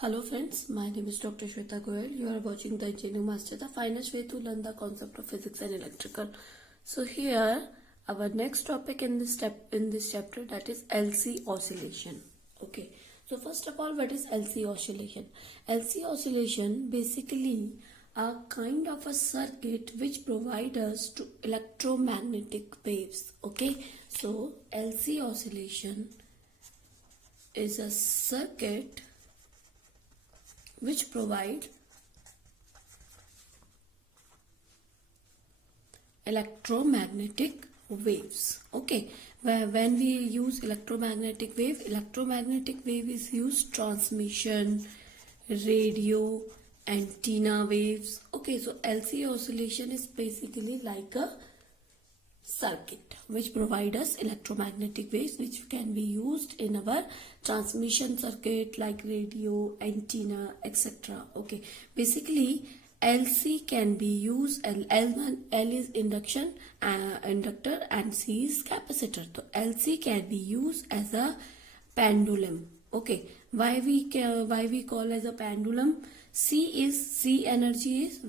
Hello friends, my name is Dr. Shweta Goyal. You are watching the Engineering Master, the finest way to learn the concept of physics and electrical. So here, our next topic in this chapter, that is LC oscillation. Okay. So first of all, what is LC oscillation? LC oscillation basically a kind of a circuit which provides us to electromagnetic waves. Okay. So LC oscillation is a circuit which provide electromagnetic waves. Okay, when we use electromagnetic wave is used transmission, radio, antenna waves. Okay, so LC oscillation is basically like a circuit which provide us electromagnetic waves which can be used in our transmission circuit like radio, antenna, etc. Okay, basically LC can be used, L is inductor and C is capacitor. So LC can be used as a pendulum. Okay, why we call as a pendulum? C energy is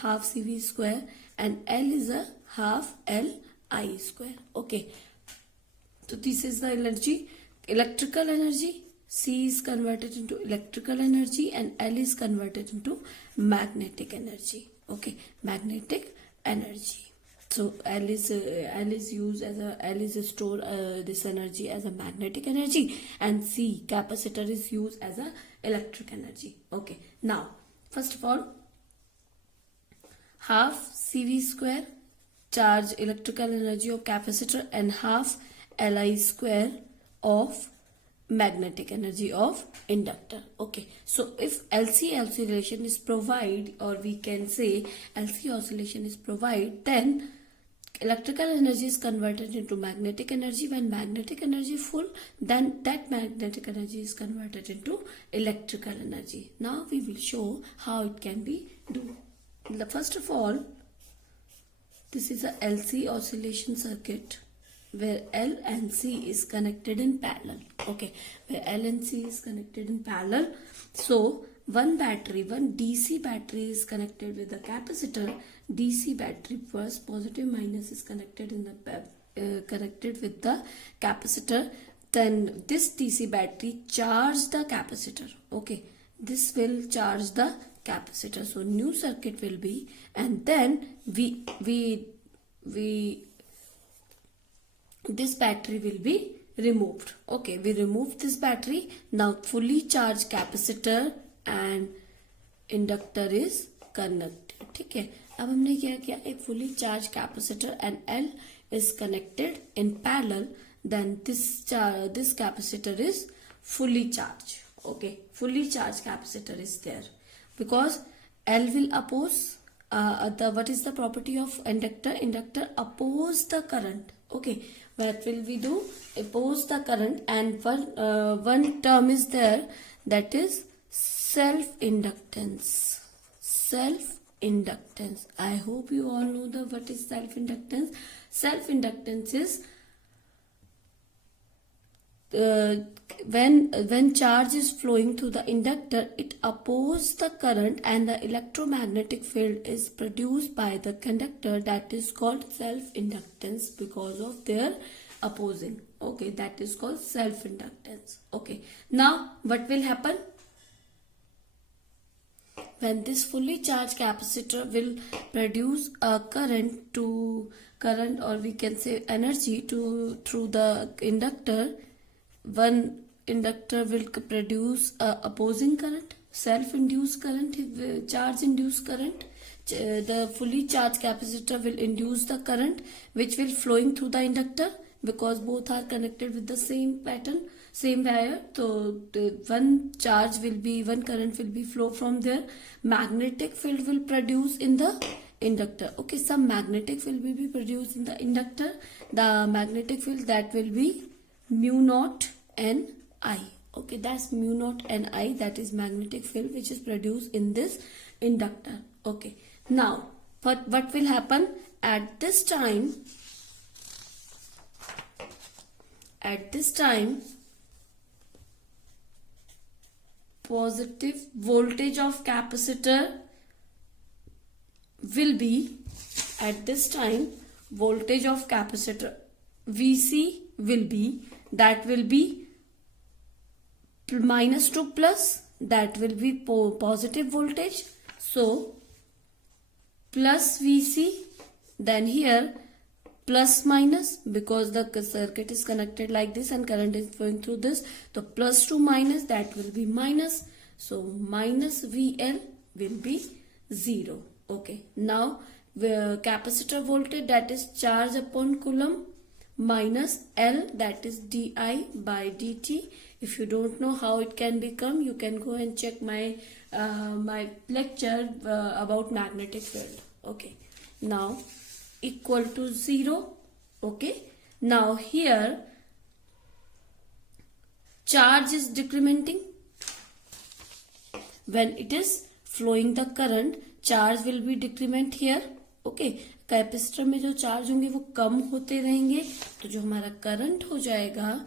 half CV square and L is a half L I square. Okay, so this is the electrical energy. C is converted into electrical energy and L is converted into magnetic energy. Okay, magnetic energy. So L is used as L is store this energy as a magnetic energy, and C, capacitor, is used as a electric energy. Okay, now first of all, half CV square charge electrical energy of capacitor and half Li square of magnetic energy of inductor. Okay, so if LC oscillation is provide, or we can say LC oscillation is provide, then electrical energy is converted into magnetic energy. When magnetic energy full, then that magnetic energy is converted into electrical energy. Now we will show how it can be done. First of all, this is a LC oscillation circuit where L and C is connected in parallel. Okay, where L and C is connected in parallel. So one DC battery is connected with the capacitor. DC battery first positive minus is connected in the connected with the capacitor. Then this DC battery charge the capacitor. Okay, this will charge the capacitor. So new circuit will be, and then this battery will be removed. Okay, we remove this battery. Now fully charged capacitor and inductor is connected. ठीक है, अब हमने क्या किया, एक fully charged capacitor and L is connected in parallel. Then this capacitor is fully charged. Okay, fully charged capacitor is there because L will oppose what is the property of inductor? Inductor oppose the current. Okay, what will we do? Oppose the current, and one term is there, that is self-inductance. Self-inductance. I hope you all know what is self-inductance. Self-inductance is when charge is flowing through the inductor, it opposes the current and the electromagnetic field is produced by the conductor. That is called self-inductance because of their opposing. Okay, that is called self-inductance. Okay, now what will happen? When this fully charged capacitor will produce a current, or we can say energy through the inductor, one inductor will produce opposing current, self-induced current, charge-induced current. The fully charged capacitor will induce the current which will flowing through the inductor because both are connected with the same pattern, same wire. So one current will be flow from there. Magnetic field will produce in the inductor. Okay, some magnetic field will be produced in the inductor. The magnetic field that will be mu naught N I. Okay, that's mu naught N I, that is magnetic field which is produced in this inductor. Okay, now what will happen at this time? positive voltage of capacitor will be at this time voltage of capacitor VC will be, that will be minus to plus, that will be positive voltage. So plus VC, then here plus minus, because the circuit is connected like this and current is flowing through this, so plus to minus, that will be minus. So minus VL will be 0. Okay, now the capacitor voltage, that is charge upon coulomb, minus L, that is di by dt. If you don't know how it can become, you can go and check my my lecture about magnetic field. Okay, now equal to 0. Okay, now here charge is decrementing. When it is flowing the current, charge will be decrement here. Okay, capacitor में जो charge होंगे वो कम होते रहेंगे, तो जो हमारा current हो जाएगा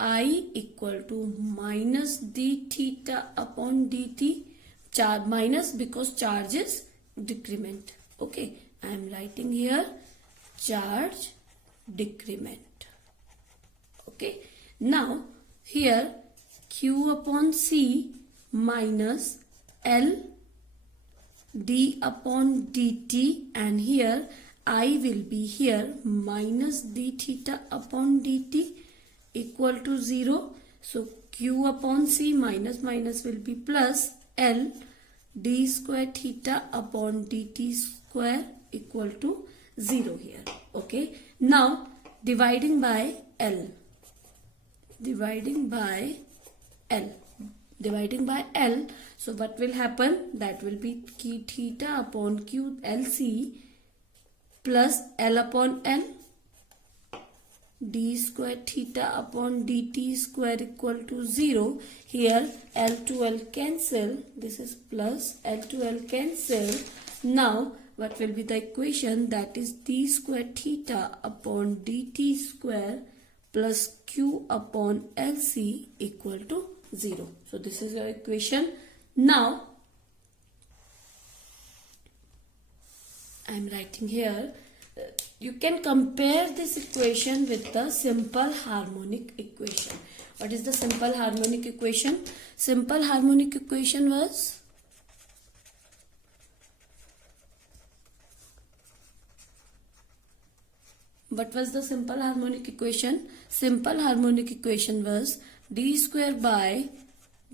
I equal to minus D theta upon D T, charge minus because charge is decrement. Okay, I am writing here charge decrement. Okay, now here Q upon C minus L d upon dt, and here I will be here minus d theta upon dt equal to 0. So Q upon C minus minus will be plus L d square theta upon dt square equal to 0 here. Okay, now dividing by L, dividing by L, so what will happen? That will be theta upon Q LC plus L upon L d square theta upon dt square equal to 0. Here L to L cancel, this is plus, L to L cancel. Now what will be the equation? That is d square theta upon dt square plus Q upon LC equal to 0. So this is your equation. Now I am writing here, you can compare this equation with the simple harmonic equation. What is the simple harmonic equation? Simple harmonic equation was what was the simple harmonic equation? Simple harmonic equation was d square by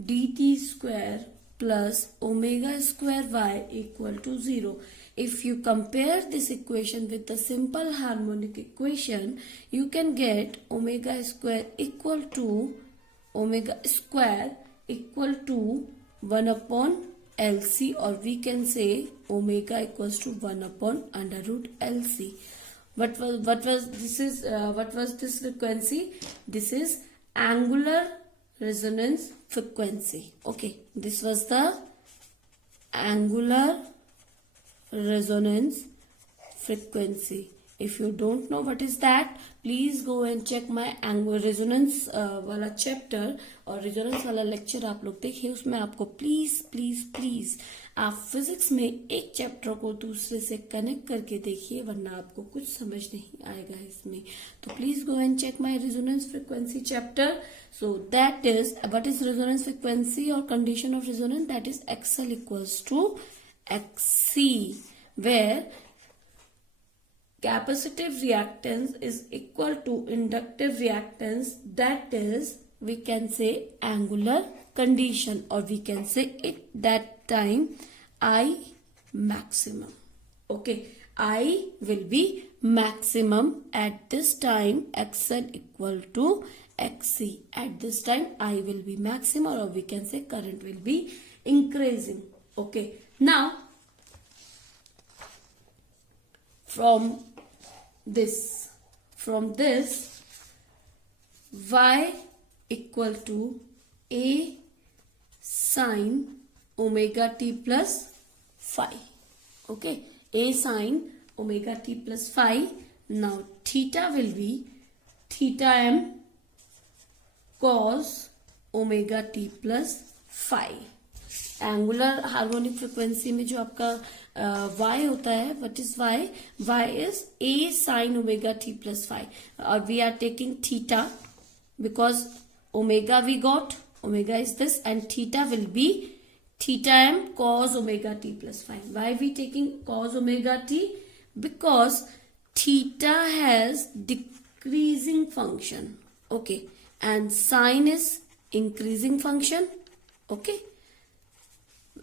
dt square plus omega square y equal to 0. If you compare this equation with the simple harmonic equation, you can get omega square equal to 1 upon LC, or we can say omega equals to 1 upon under root LC. What was this frequency? This is angular resonance frequency. Okay, this was the angular resonance frequency. If you don't know what is that, please go and check my angular resonance वाला chapter और resonance वाला lecture आप लोग देखिए. उसमें आपको please आप physics में एक चैप्टर को दूसरे से कनेक्ट करके देखिए, वरना आपको कुछ समझ नहीं आएगा इसमें. तो please go and check my resonance frequency chapter. So that is, what is resonance frequency or condition of resonance? That is XL equals to XC, where capacitive reactance is equal to inductive reactance. That is, we can say angular condition, or we can say it that time I maximum. Okay, I will be maximum at this time. XL equal to XC. At this time I will be maximum, or we can say current will be increasing. Okay, now from this y equal to a sin omega t plus phi. Okay, a sin omega t plus phi. Now theta will be theta m cos omega t plus phi. Angular harmonic frequency में जो आपका y होता है, what is y? y is a sin omega t plus phi. और we are taking theta because omega we got, omega is this, and theta will be theta m cos omega t plus phi. Why we taking cos omega t? Because theta has decreasing function, okay, and sine is increasing function, okay.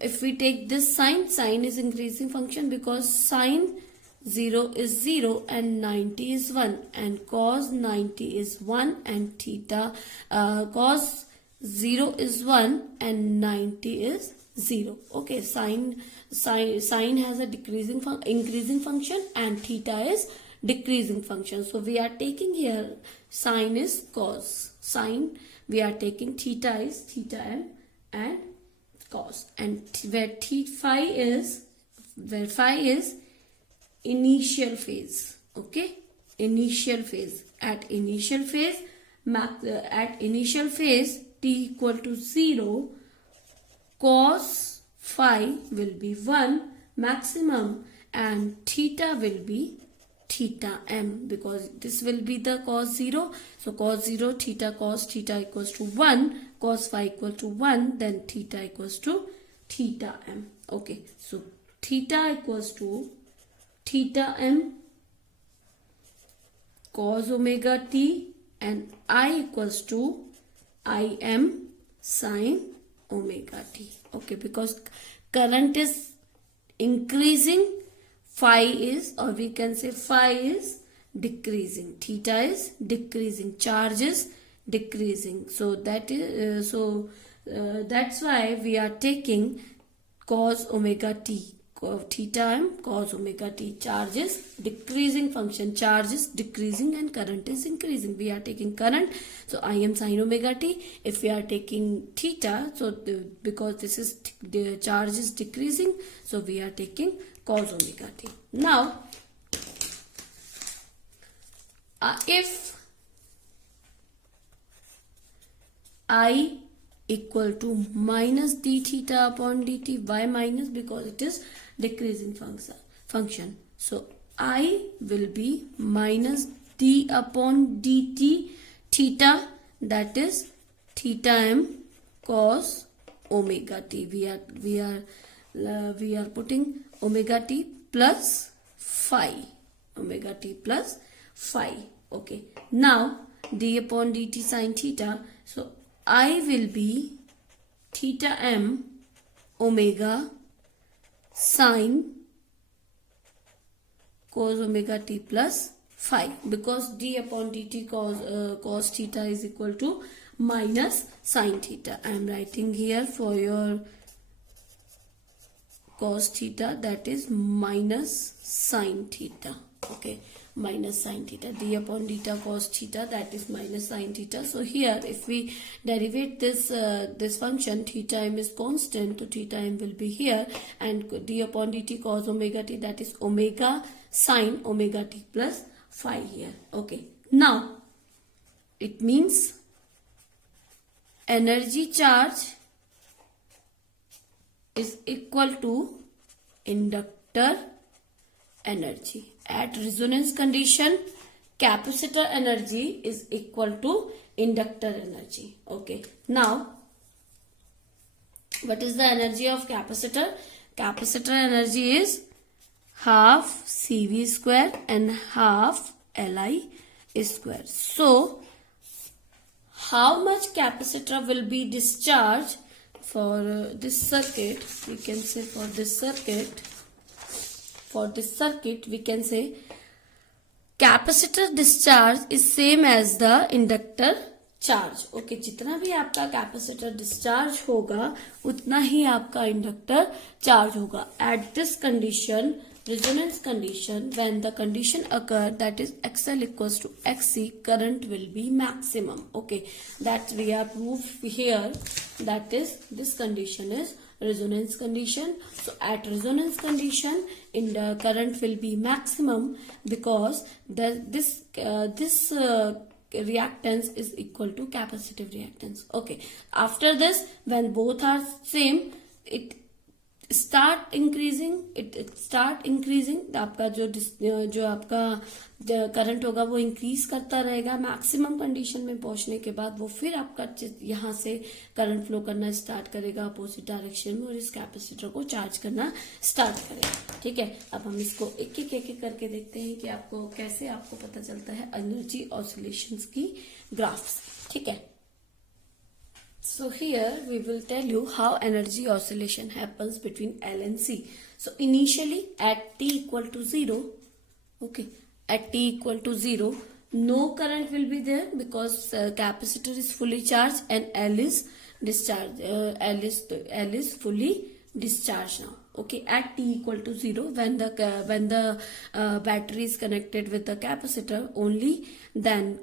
If we take this sine is increasing function because sine 0 is 0 and 90 is 1, and cos 90 is 1 and theta cos 0 is 1 and 90 is 0. Okay, sine has a increasing function and theta is decreasing function. So we are taking here sine is cos, sine we are taking theta is theta m and cos, and where phi is initial phase, okay, initial phase. At initial phase t equal to 0, cos phi will be 1 maximum and theta will be theta m, because this will be the cos 0. So cos 0 theta cos theta equals to 1, cos phi equal to 1, then theta equals to theta m. Okay, so theta equals to theta m cos omega t and I equals to I m sin omega t. Okay, because current is increasing, phi is, or we can say phi is decreasing, theta is decreasing, charge is decreasing. So that is that's why we are taking cos omega t, theta m cos omega t. Charge is decreasing function, charge is decreasing and current is increasing. We are taking current, so I am sin omega t. If we are taking theta, so because this is the charge is decreasing, so we are taking cos omega t. Now if I equal to minus d theta upon dt, why minus? Because it is decreasing function. So I will be minus d upon dt theta, that is theta m cos omega t. We are putting omega t plus phi, omega t plus phi. Okay, now d upon dt sin theta, so I will be theta m omega sin cos omega t plus phi, because d upon dt cos theta is equal to minus sin theta. I am writing here for your cos theta, that is minus sin theta. Okay, minus sin theta, d upon theta cos theta, that is minus sin theta. So here if we derivate this function, theta m is constant, so theta m will be here, and d upon dt cos omega t, that is omega sin omega t plus phi here. Okay, now it means energy charge is equal to inductor energy. At resonance condition, capacitor energy is equal to inductor energy. Okay, now what is the energy of capacitor? Capacitor energy is half CV square and half Li square. So how much capacitor will be discharged for this circuit? We can say for this circuit we can say capacitor discharge is same as the inductor charge. Okay, जितना भी आपका capacitor discharge होगा उतना ही आपका inductor charge होगा. At this condition, resonance condition, when the condition occur, that is XL equals to XC, current will be maximum. Okay, that we have proved here, that is this condition is resonance condition. So at resonance condition, in the current will be maximum because this reactance is equal to capacitive reactance. Okay, after this, when both are same, it start increasing, आपका जो आपका current होगा वो increase करता रहेगा maximum condition में पहुंचने के बाद वो फिर आपका यहाँ से करंट फ्लो करना स्टार्ट करेगा अपोजिट डायरेक्शन में और इस कैपेसिटर को चार्ज करना स्टार्ट करेगा। ठीक है, अब हम इसको एक एक करके देखते हैं कि आपको कैसे आपको पता चलता है एनर्जी ऑसिलेशंस की ग्राफ्स। ठीक है, so here we will tell you how energy oscillation happens between L and C. So initially at t equal to 0, okay, at t equal to 0, no current will be there because capacitor is fully charged and L is discharged. L is fully discharged now. Okay, at t equal to 0, when the battery is connected with the capacitor, only then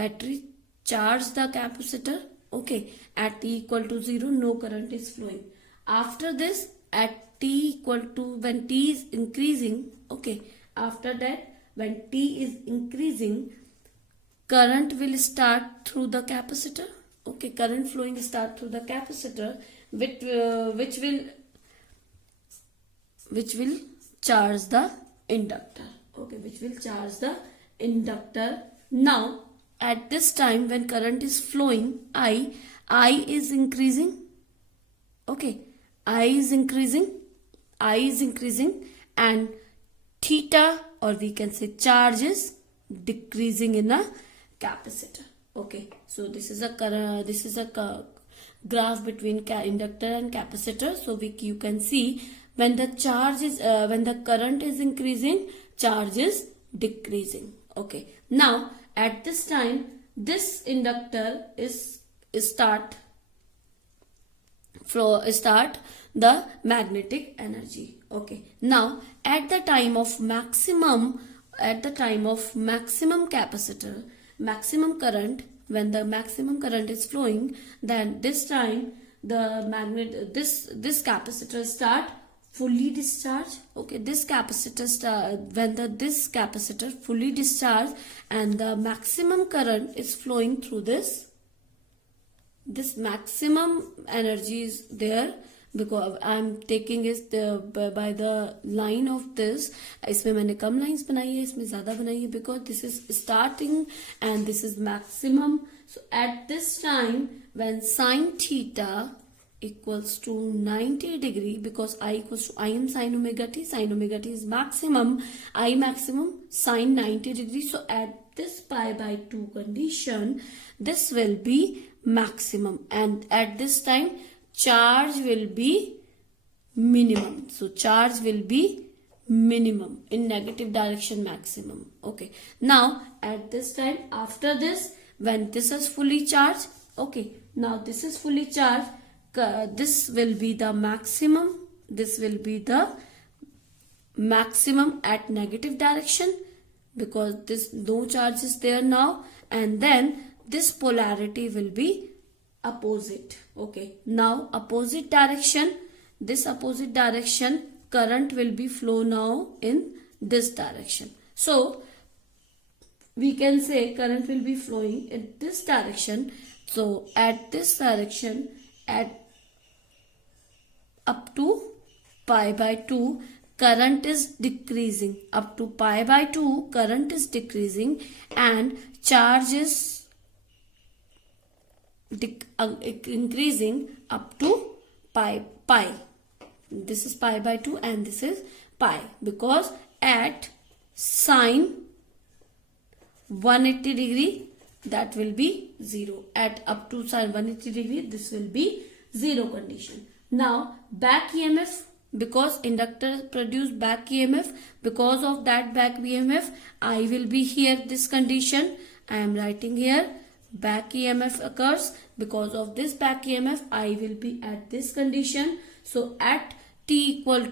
battery charge the capacitor. Okay, at t equal to 0, no current is flowing. After this, at t equal to, when t is increasing, okay, after that, when t is increasing, current will start through the capacitor. Okay, current flowing start through the capacitor, which will charge the inductor. Okay, which will charge the inductor. Now, at this time when current is flowing, I is increasing. Okay, I is increasing and theta, or we can say charge, is decreasing in a capacitor. Okay, so this is a graph between inductor and capacitor. So you can see when the current is increasing, charge is decreasing. Okay, now at this time, this inductor start the magnetic energy. Okay, now at the time of maximum capacitor, maximum current, when the maximum current is flowing, then this time this capacitor start fully discharged. Okay, this capacitor this capacitor fully discharged and the maximum current is flowing through this maximum energy is there, because I am taking is by the line of this. इसमें मैंने कम lines बनाई है, इसमें ज़्यादा बनाई है, because this is starting and this is maximum. So at this time when sin theta equals to 90 degree, because I equals to Im sin omega t is maximum, I maximum sin 90 degree. So at this pi by 2 condition, this will be maximum, and at this time charge will be minimum. So charge will be minimum, in negative direction maximum. Okay, now at this time, after this, when this is fully charged, okay, now this is fully charged, this will be the maximum, at negative direction, because this no charge is there now, and then this polarity will be opposite. Okay, now opposite direction, current will be flow now in this direction. So we can say current will be flowing in this direction. So at this direction, at up to pi by 2, current is decreasing. Up to pi by 2, current is decreasing and charge is increasing up to pi. This is pi by 2 and this is pi, because at sine 180 degree, that will be 0. At up to sine 180 degree, this will be 0 condition. Now back EMF, because inductor produce back EMF, because of that back EMF, I will be here this condition. I am writing here back EMF occurs. Because of this back EMF, I will be at this condition. So at t equal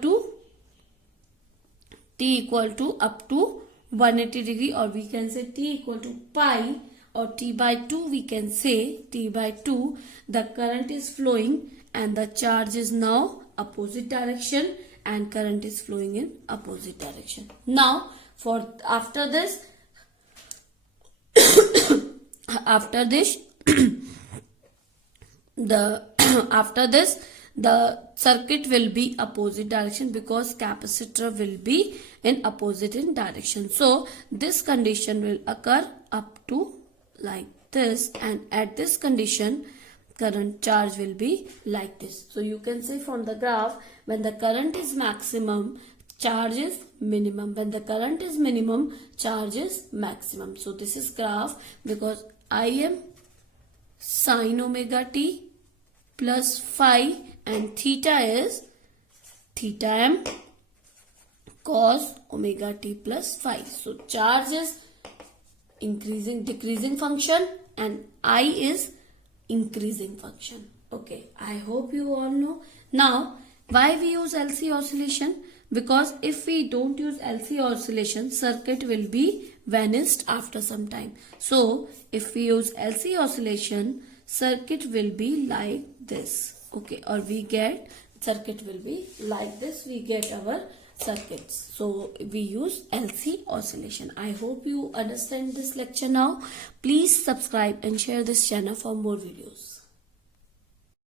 to up to 180 degree, or we can say t equal to pi, or t by 2, we can say t by 2, the current is flowing and the charge is now opposite direction and current is flowing in opposite direction. Now for after this After this the after this the circuit will be opposite direction because capacitor will be in opposite in direction. So this condition will occur up to like this, and at this condition current charge will be like this. So you can say from the graph, when the current is maximum, charge is minimum. When the current is minimum, charge is maximum. So this is graph because I am sin omega t plus phi and theta is theta m cos omega t plus phi. So charge is decreasing function and I is increasing function. Okay, I hope you all know. Now, why we use LC oscillation? Because if we don't use LC oscillation, circuit will be vanished after some time. So, if we use LC oscillation, circuit will be like this. Okay, or we get circuit will be like this. We get our circuits. So we use LC oscillation. I hope you understand this lecture now. Please subscribe and share this channel for more videos.